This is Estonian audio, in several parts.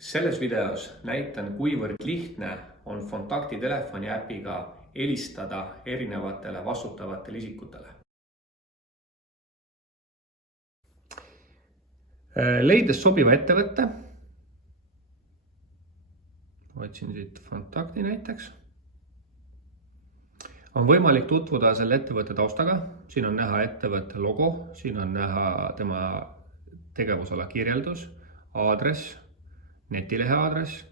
Selles videos näitan, kuivõrd lihtne on kontaktitelefoni äpiga helistada erinevatele vastutavatele isikutele. Leides sobiva ettevõtte, otsin siit kontakti näiteks, on võimalik tutvuda selle ettevõtte taustaga. Siin on näha ettevõtte logo, siin on näha tema tegevusala kirjeldus, aadress, netilehe aadress,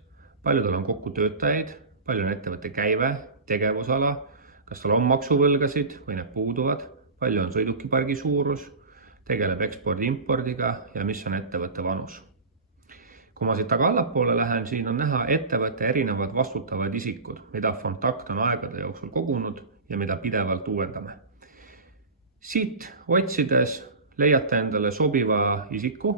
palju tal on kokku töötajaid, palju on ettevõtte käive, tegevusala, kas tal on maksuvõlgasid või need puuduvad, palju on sõidukipargi suurus, tegeleb ekspordi-impordiga ja mis on ettevõtte vanus. Kui ma siit taga allapoole lähen, siin on näha ettevõtte erinevad vastutavad isikud, mida Fontakt on aegade jooksul kogunud ja mida pidevalt uuendame. Siit otsides leiate endale sobiva isiku.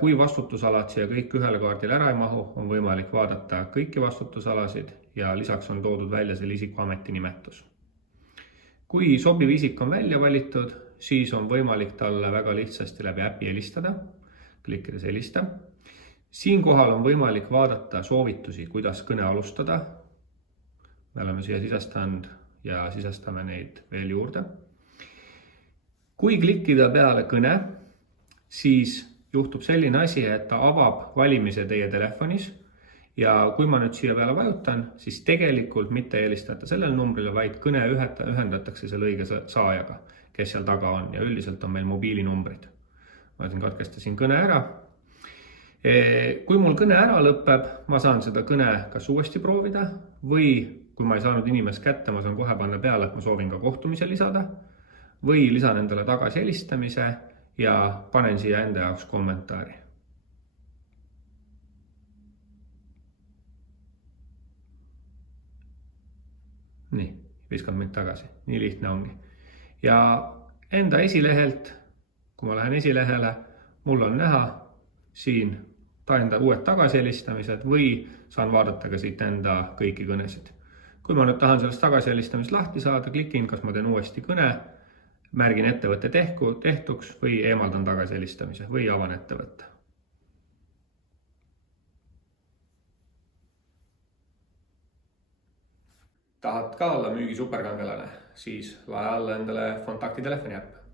Kui vastutusalad siia kõik ühele kaardile ära ei mahu, on võimalik vaadata kõiki vastutusalasid ja lisaks on toodud välja selle isiku ametinimetus. Kui sobiv isik on välja valitud, siis on võimalik talle väga lihtsasti läbi äpi helistada, klikkides helista. Siinkohal on võimalik vaadata soovitusi, kuidas kõne alustada. Me oleme siia sisestanud ja sisestame neid veel juurde. Kui klikkida peale kõne, siis juhtub selline asi, et ta avab valimise teie telefonis ja kui ma nüüd siia peale vajutan, siis tegelikult mitte helistada sellele numbrile, vaid kõne ühendatakse selle õige saajaga, kes seal taga on ja üldiselt on meil mobiilinumbrid. Ma siin katkestasin kõne ära. Kui mul kõne ära lõpeb, ma saan seda kõne kas uuesti proovida või kui ma ei saanud inimest kätte, ma saan kohe panna peale, et ma soovin ka kohtumise lisada või lisan endale tagasi helistamise ja panen siia enda jaoks kommentaari. Nii, 50 minutit tagasi. Nii lihtne ongi. Ja enda esilehelt, kui ma lähen esilehele, mul on näha siin enda uued tagasihelistamised või saan vaadata ka siit enda kõiki kõnesid. Kui ma nüüd tahan sellest tagasihelistamist lahti saada, klikin, kas ma teen uuesti kõne, märgin ettevõtte tehtuks või eemaldan tagasihelistamise või avan ettevõtte. Tahad ka olla müügi superkangelane, siis lae alla endale kontaktitelefoni äpp.